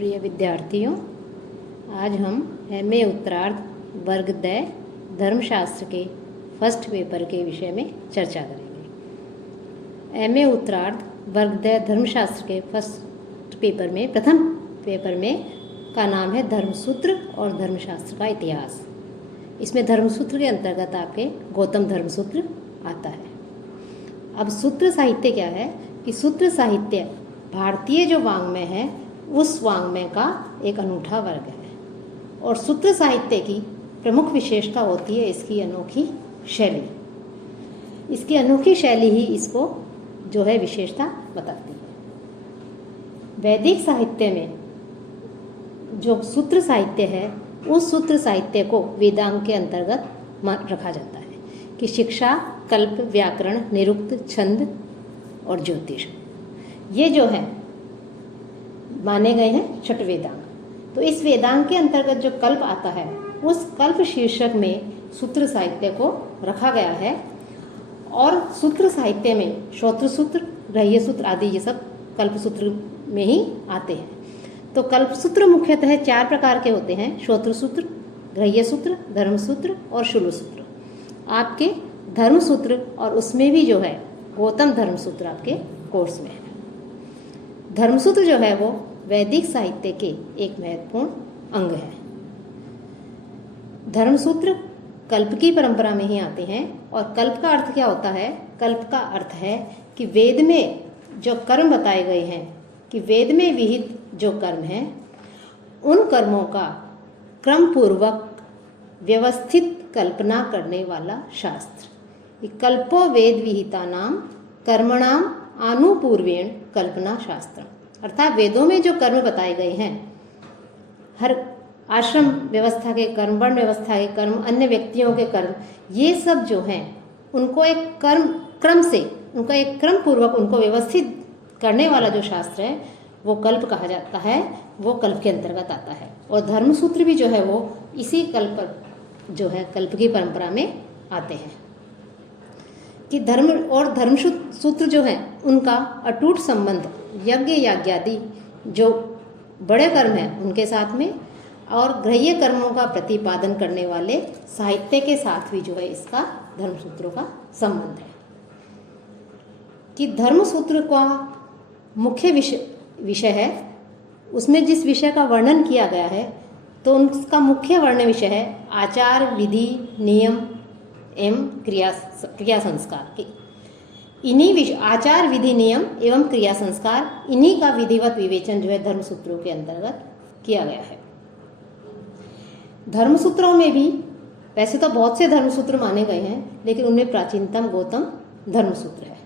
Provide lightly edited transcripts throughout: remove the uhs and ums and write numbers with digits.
प्रिय विद्यार्थियों, आज हम MA उत्तरार्ध वर्ग द धर्मशास्त्र के फर्स्ट पेपर के विषय में चर्चा करेंगे। MA उत्तरार्ध वर्ग द धर्मशास्त्र के फर्स्ट पेपर में प्रथम पेपर में का नाम है धर्मसूत्र और धर्मशास्त्र का इतिहास। इसमें धर्मसूत्र के अंतर्गत आपके गौतम धर्मसूत्र आता है। अब सूत्र साहित्य क्या है कि सूत्र साहित्य भारतीय जो वाङ्मय है उस वाङ्मय का एक अनूठा वर्ग है और सूत्र साहित्य की प्रमुख विशेषता होती है इसकी अनोखी शैली। इसकी अनोखी शैली ही इसको जो है विशेषता बताती है। वैदिक साहित्य में जो सूत्र साहित्य है उस सूत्र साहित्य को वेदांग के अंतर्गत रखा जाता है कि शिक्षा, कल्प, व्याकरण, निरुक्त, छंद और ज्योतिष ये जो है माने गए हैं छठ वेदांग। तो इस वेदांग के अंतर्गत जो कल्प आता है उस कल्प शीर्षक में सूत्र साहित्य को रखा गया है और सूत्र साहित्य में श्रोत्र सूत्र, ग्राह्य सूत्र आदि ये सब कल्प सूत्र में ही आते हैं। तो कल्प सूत्र मुख्यतः 4 प्रकार के होते हैं: श्रोत्र सूत्र, ग्राह्य सूत्र, धर्म सूत्र और शूल सूत्र। आपके धर्म सूत्र और उसमें भी जो है गौतम धर्म सूत्र आपके कोर्स में है। धर्मसूत्र जो है वो वैदिक साहित्य के एक महत्वपूर्ण अंग है। धर्मसूत्र कल्प की परंपरा में ही आते हैं और कल्प का अर्थ क्या होता है? कल्प का अर्थ है कि वेद में जो कर्म बताए गए हैं, कि वेद में विहित जो कर्म हैं उन कर्मों का क्रम पूर्वक व्यवस्थित कल्पना करने वाला शास्त्र। कल्पो वेद विहिता नाम कर्मणाम आनुपूर्वेण कल्पना शास्त्र। अर्थात वेदों में जो कर्म बताए गए हैं, हर आश्रम व्यवस्था के कर्म, वर्ण व्यवस्था के कर्म, अन्य व्यक्तियों के कर्म, ये सब जो हैं उनको एक क्रम से, उनका एक क्रम पूर्वक उनको व्यवस्थित करने वाला जो शास्त्र है वो कल्प कहा जाता है, वो कल्प के अंतर्गत आता है। और धर्मसूत्र भी जो है वो इसी कल्प जो है कल्प की परंपरा में आते हैं कि धर्म और धर्म सूत्र जो है उनका अटूट संबंध यज्ञ याज्ञादि जो बड़े कर्म हैं उनके साथ में और ग्राह्य कर्मों का प्रतिपादन करने वाले साहित्य के साथ भी जो है इसका धर्मसूत्रों का संबंध है। कि धर्मसूत्र का मुख्य विषय है, उसमें जिस विषय का वर्णन किया गया है तो उसका मुख्य वर्ण विषय है आचार, विधि, नियम एवं क्रिया संस्कार के। इन्हीं आचार, विधि, नियम एवं क्रिया संस्कार, इन्हीं का विधिवत विवेचन जो है धर्मसूत्रों के अंतर्गत किया गया है। धर्मसूत्रों में भी वैसे तो बहुत से धर्मसूत्र माने गए हैं, लेकिन उनमें प्राचीनतम गौतम धर्मसूत्र है।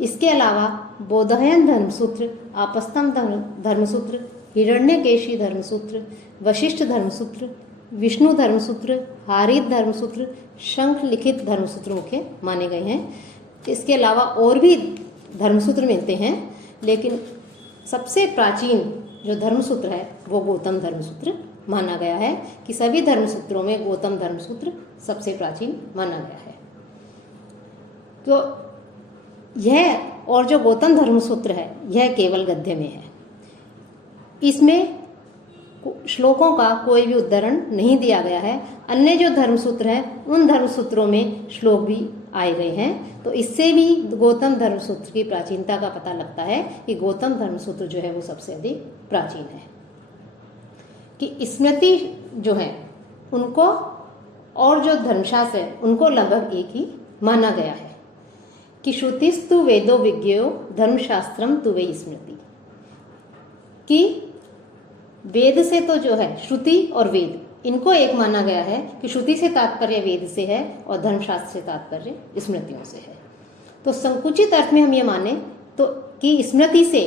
इसके अलावा बोधायन धर्मसूत्र, आपस्तम धर्मसूत्र, हिरण्यकेशी धर्मसूत्र, वशिष्ठ धर्मसूत्र, विष्णु धर्मसूत्र, हारित धर्मसूत्र, शंख लिखित धर्मसूत्र मुख्य माने गए हैं। इसके अलावा और भी धर्मसूत्र मिलते हैं, लेकिन सबसे प्राचीन जो धर्मसूत्र है वो गौतम धर्मसूत्र माना गया है कि सभी धर्मसूत्रों में गौतम धर्मसूत्र सबसे प्राचीन माना गया है। तो यह और जो गौतम धर्मसूत्र है यह केवल गद्य में है। इसमें श्लोकों का कोई भी उद्धरण नहीं दिया गया है। अन्य जो धर्मसूत्र हैं उन धर्मसूत्रों में श्लोक भी आए गए हैं, तो इससे भी गौतम धर्मसूत्र की प्राचीनता का पता लगता है कि गौतम धर्मसूत्र जो है वो सबसे अधिक प्राचीन है। कि स्मृति जो है उनको और जो धर्मशास्त्र है उनको लगभग एक ही माना गया है कि श्रुतिस्तु वेदो विज्ञेयो धर्मशास्त्रम तु वै स्मृति। कि वेद से तो जो है श्रुति और वेद इनको एक माना गया है कि श्रुति से तात्पर्य वेद से है और धर्मशास्त्र से तात्पर्य स्मृतियों से है। तो संकुचित अर्थ में हम ये माने तो कि स्मृति से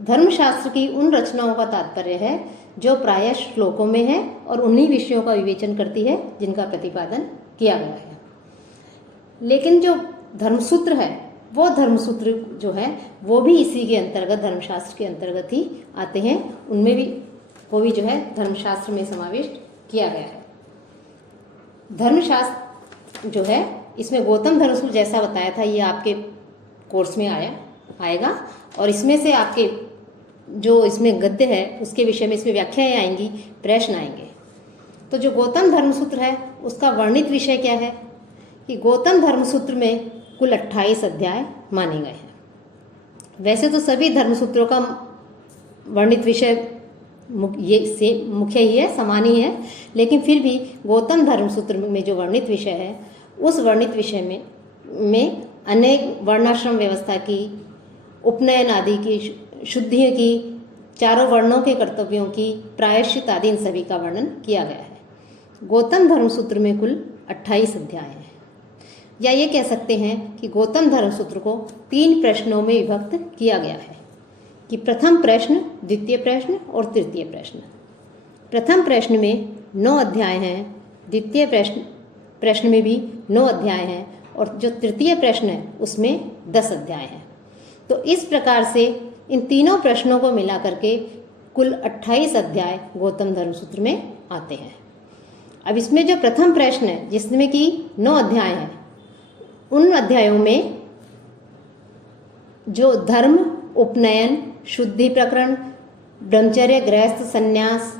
धर्मशास्त्र की उन रचनाओं का तात्पर्य है जो प्रायः श्लोकों में है और उन्हीं विषयों का विवेचन करती है जिनका प्रतिपादन किया गया है। लेकिन जो धर्मसूत्र है वो धर्मसूत्र जो है वो भी इसी के अंतर्गत, धर्मशास्त्र के अंतर्गत ही आते हैं। उनमें भी वो भी जो है धर्मशास्त्र में समाविष्ट किया गया है। धर्मशास्त्र जो है इसमें गौतम धर्मसूत्र जैसा बताया था ये आपके कोर्स में आएगा और इसमें से आपके जो इसमें गद्य है उसके विषय में इसमें व्याख्याएं आएंगी, प्रश्न आएंगे। तो जो गौतम धर्मसूत्र है उसका वर्णित विषय क्या है कि गौतम धर्मसूत्र में कुल 28 अध्याय माने गए हैं। वैसे तो सभी धर्मसूत्रों का वर्णित विषय मुख्य ही है, समान ही है, लेकिन फिर भी गौतम धर्मसूत्र में जो वर्णित विषय है उस वर्णित विषय में अनेक वर्णाश्रम व्यवस्था की, उपनयन आदि की, शुद्धियों की, चारों वर्णों के कर्तव्यों की, प्रायश्चित आदि इन सभी का वर्णन किया गया है। गौतम धर्मसूत्र में कुल 28 अध्याय हैं, या ये कह सकते हैं कि गौतम धर्मसूत्र को 3 प्रश्नों में विभक्त किया गया है कि प्रथम प्रश्न, द्वितीय प्रश्न और तृतीय प्रश्न। प्रथम प्रश्न में 9 अध्याय हैं, द्वितीय प्रश्न में भी 9 अध्याय हैं, और जो तृतीय प्रश्न है उसमें 10 अध्याय हैं। तो इस प्रकार से इन तीनों प्रश्नों को मिला करके कुल 28 अध्याय गौतम धर्मसूत्र में आते हैं। अब इसमें जो प्रथम प्रश्न है जिसमें कि 9 अध्याय हैं, उन अध्यायों में जो धर्म, उपनयन, शुद्धि प्रकरण, ब्रह्मचर्य, गृहस्थ, संन्यास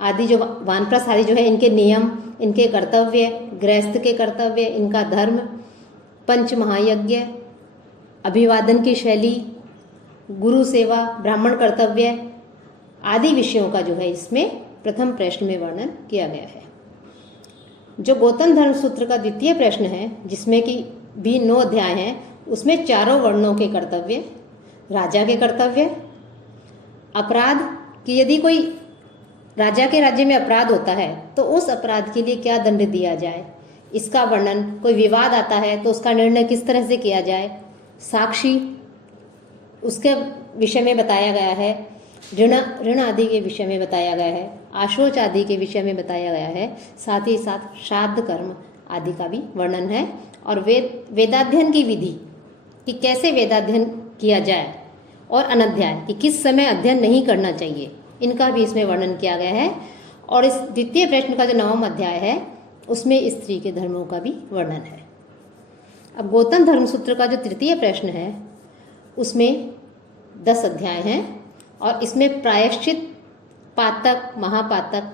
आदि, जो वानप्रस्थ आदि जो है, इनके नियम, इनके कर्तव्य, गृहस्थ के कर्तव्य, इनका धर्म, पंच महायज्ञ, अभिवादन की शैली, गुरु सेवा, ब्राह्मण कर्तव्य आदि विषयों का जो है इसमें प्रथम प्रश्न में वर्णन किया गया है। जो गौतम धर्मसूत्र का द्वितीय प्रश्न है जिसमें कि भी 9 अध्याय हैं, उसमें चारों वर्णों के कर्तव्य, राजा के कर्तव्य, अपराध कि यदि कोई राजा के राज्य में अपराध होता है तो उस अपराध के लिए क्या दंड दिया जाए, इसका वर्णन, कोई विवाद आता है तो उसका निर्णय किस तरह से किया जाए, साक्षी उसके विषय में बताया गया है, ऋण आदि के विषय में बताया गया है, आशोच आदि के विषय में बताया गया है, साथ ही साथ श्राद्ध कर्म आदि का भी वर्णन है, और वेदाध्ययन की विधि कि कैसे वेदाध्ययन किया जाए, और अनध्याय कि किस समय अध्ययन नहीं करना चाहिए, इनका भी इसमें वर्णन किया गया है। और इस द्वितीय प्रश्न का जो 9वां अध्याय है उसमें स्त्री के धर्मों का भी वर्णन है। अब गौतम धर्मसूत्र का जो तृतीय प्रश्न है उसमें 10 अध्याय हैं, और इसमें प्रायश्चित, पातक, महापातक,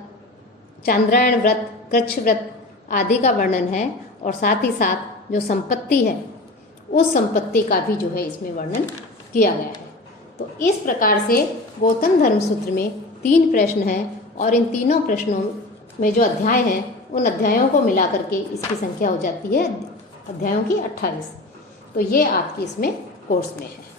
चांद्रायण व्रत, कृच्छ व्रत आदि का वर्णन है, और साथ ही साथ जो संपत्ति है उस संपत्ति का भी जो है इसमें वर्णन किया गया है। तो इस प्रकार से गौतम धर्मसूत्र में 3 प्रश्न हैं, और इन तीनों प्रश्नों में जो अध्याय हैं उन अध्यायों को मिला करके इसकी संख्या हो जाती है अध्यायों की 28। तो ये आपकी इसमें कोर्स में है।